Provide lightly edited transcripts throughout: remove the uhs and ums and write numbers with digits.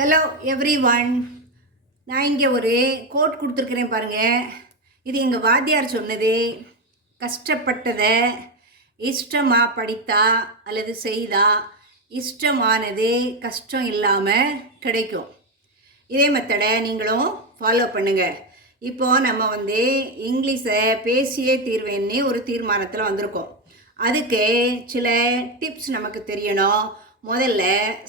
Hello every one. நான் இங்கே ஒரு கோட் கொடுத்துருக்குறேன் பாருங்கள். இது எங்கள் வாத்தியார் சொன்னது. கஷ்டப்பட்டதை இஷ்டமாக படித்தா அல்லது செய்தா இஷ்டமானது கஷ்டம் இல்லாமல் கிடைக்கும். இதே மெத்தடை நீங்களும் ஃபாலோ பண்ணுங்கள். இப்போது நம்ம இங்கிலீஷை பேசியே தீர்வேன்னு ஒரு தீர்மானத்தில் வந்திருக்கோம். அதுக்கு சில டிப்ஸ் நமக்கு தெரியணும். முதல்ல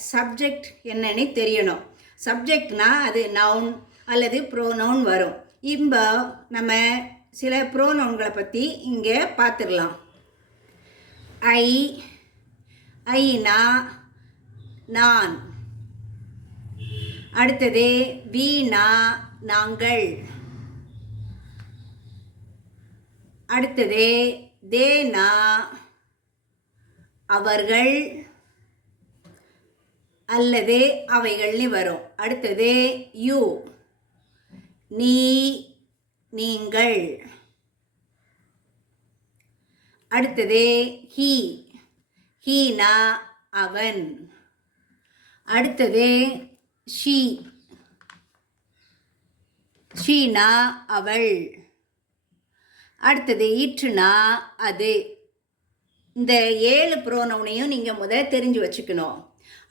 சப்ஜெக்ட் என்னன்னு தெரியணும். சப்ஜெக்ட்னா அது நவுன் அல்லது ப்ரோனவுன் வரும். இப்போ நம்ம சில ப்ரோனவுன்களை பற்றி இங்கே பார்த்துடலாம். ஐனா நான். அடுத்தது வீணா நாங்கள். அடுத்தது தேனா அவர்கள் அல்லது அவைகள்னு வரும். அடுத்தது யூ நீ நீங்கள். அடுத்தது ஹீனா அவன். அடுத்தது ஷீனா அவள். அடுத்தது இட்னா அது. இந்த 7 ப்ரோனவுனையும் நீங்கள் முதல்ல தெரிஞ்சு வச்சுக்கணும்.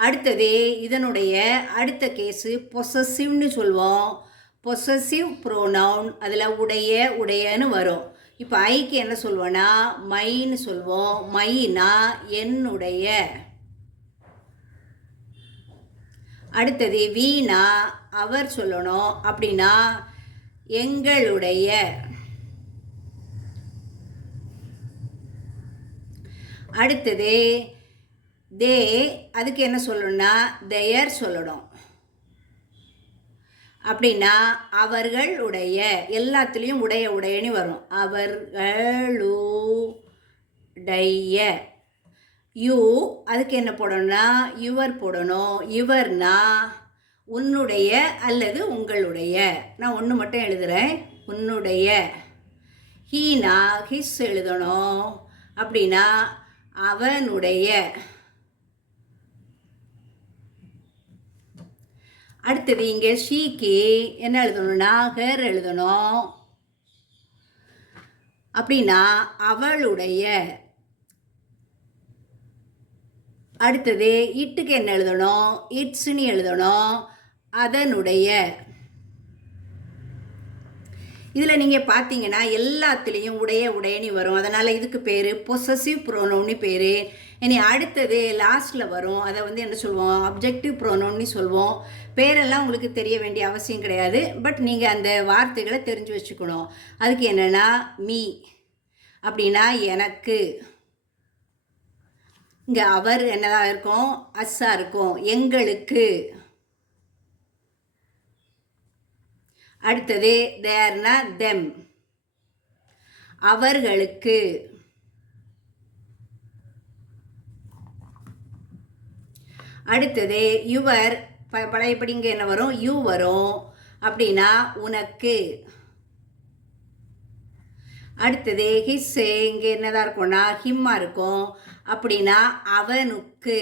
அடுத்தது இதனுடைய அடுத்த கேஸு பொசசிவ்னு சொல்லுவோம். பொசசிவ் ப்ரோனவுன், அதில் உடையன்னு வரும். இப்போ ஐக்கு என்ன சொல்வோன்னா மைன்னு சொல்வோம். மைனா என்னுடைய. அடுத்தது வீணா அவர் சொல்லணும். அப்படின்னா எங்களுடைய. அடுத்தது தே, அதுக்கு என்ன சொல்லணும்னா தேயர் சொல்லணும். அப்படின்னா அவர்களுடைய. எல்லாத்துலேயும் உடையன்னு வரும். அவர்களுடைய. யூ, அதுக்கு என்ன போடணும்னா யுவர் போடணும். யுவர்னா உன்னுடைய அல்லது உங்களுடைய. நான் ஒன்று மட்டும் எழுதுகிறேன், உன்னுடைய. ஹீனா ஹிஸ் எழுதணும். அப்படின்னா அவனுடைய. அடுத்தது இங்கே ஷீக்கு என்ன எழுதணும்னா ஹேர் எழுதணும். அப்படின்னா அவளுடைய. அடுத்தது இட்டுக்கு என்ன எழுதணும், இட்ஸ்ன்னு எழுதணும். அதனுடைய. இதில் நீங்கள் பார்த்தீங்கன்னா எல்லாத்துலேயும் உடையன்னு வரும். அதனால் இதுக்கு பேர் பொசசிவ் ப்ரோனவுன்னு பேர். இனி அடுத்தது லாஸ்ட்டில் வரும். அதை என்ன சொல்லுவோம், அப்ஜெக்டிவ் ப்ரோனவுன்னு சொல்லுவோம். பேரெல்லாம் உங்களுக்கு தெரிய வேண்டிய அவசியம் கிடையாது. பட் நீங்கள் அந்த வார்த்தைகளை தெரிஞ்சு வச்சுக்கணும். அதுக்கு என்னென்னா மீ அப்படின்னா எனக்கு. இங்கே அவர் என்னதான் இருக்கும், அஸ்ஸாக இருக்கும். எங்களுக்கு. அடுத்தது தேர்னா தெம் அவர்களுக்கு. அடுத்தது யுவர், பழையபடி இங்கே என்ன வரும், யூ வரும். அப்படின்னா உனக்கு. அடுத்தது ஹிஸ்ஸு, இங்கே என்னதான் இருக்கும்னா ஹிம்மா இருக்கும். அப்படின்னா அவனுக்கு.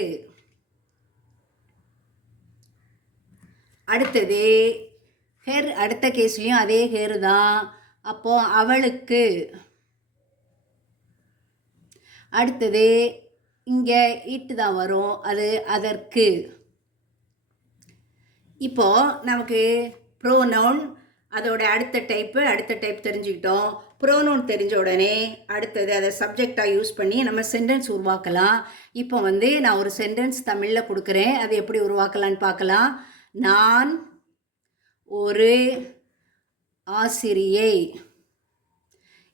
அடுத்தது ஹேர், அடுத்த கேஸ்லேயும் அதே ஹேர் தான். அப்போ அவளுக்கு. அடுத்தது இங்கே இட்டு தான் வரும், அது அதற்கு. இப்போது நமக்கு ப்ரோனவுன் அதோட அடுத்த டைப் தெரிஞ்சுக்கிட்டோம். ப்ரோனவுன் தெரிஞ்ச உடனே அடுத்தது அதை சப்ஜெக்டாக யூஸ் பண்ணி நம்ம சென்டென்ஸ் உருவாக்கலாம். இப்போ நான் ஒரு சென்டென்ஸ் தமிழில் கொடுக்குறேன். அது எப்படி உருவாக்கலான்னு பார்க்கலாம். நான் ஒரு ஆசிரியை.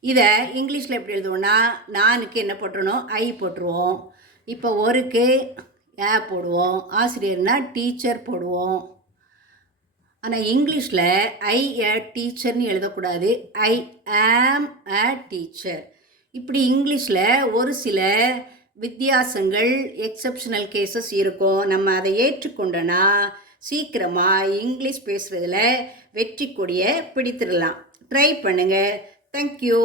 இதை இங்கிலீஷில் எப்படி எழுதுவோம்னா நானுக்கு என்ன போட்டுருணும், ஐ போட்டுருவோம். இப்போ ஒருக்கு ஏ போடுவோம். ஆசிரியர்னா டீச்சர் போடுவோம். ஆனால் இங்கிலீஷில் ஐ ஏ டீச்சர்னு எழுதக்கூடாது. ஐ ஆம் அ டீச்சர். இப்படி இங்கிலீஷில் ஒரு சில வித்தியாசங்கள், எக்ஸப்ஷனல் கேசஸ் இருக்கும். நம்ம அதை ஏற்றுக்கொண்டோன்னா சீக்கிரமாக இங்கிலீஷ் பேசுகிறதுல வெற்றி கொடியை பிடித்திடலாம். ட்ரை பண்ணுங்கள். தேங்க்யூ.